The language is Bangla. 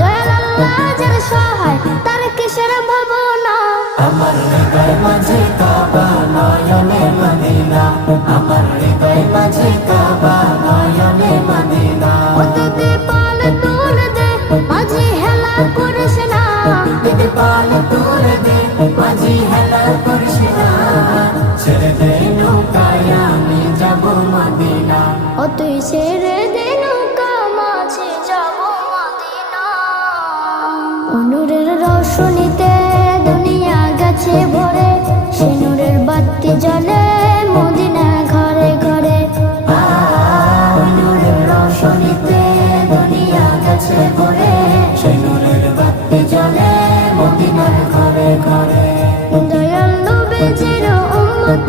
দয়াল আল্লাহ যার সহায় তার কিসের ভাবনা। আমার হৃদয় মাঝে কাবা নয়নে মদিনা, আমার হৃদয় মাঝে কাবা নয়নে মদিনা। ওতে পাল তুলে দে মাঝি হেলা করিস না, দিদি পাল তুলে দে মাঝি হেলা করিস না, ছেড়ে দে নৌকায় আমি যাব মদিনা। ও তুই ছেড়ে দে নৌকা মাঝি যাব মদিনা। নূরের রোশনীতে দুনিয়া গেছে ভরে, সে নূরের বাতি জ্বলে মদিনা ঘরে ঘরে। নূরের রোশনীতে দুনিয়া গেছে ভরে, সেই নূরের বাতি জ্বলে মদিনার ঘরে ঘরে। দয়াল নবীজির উম্মত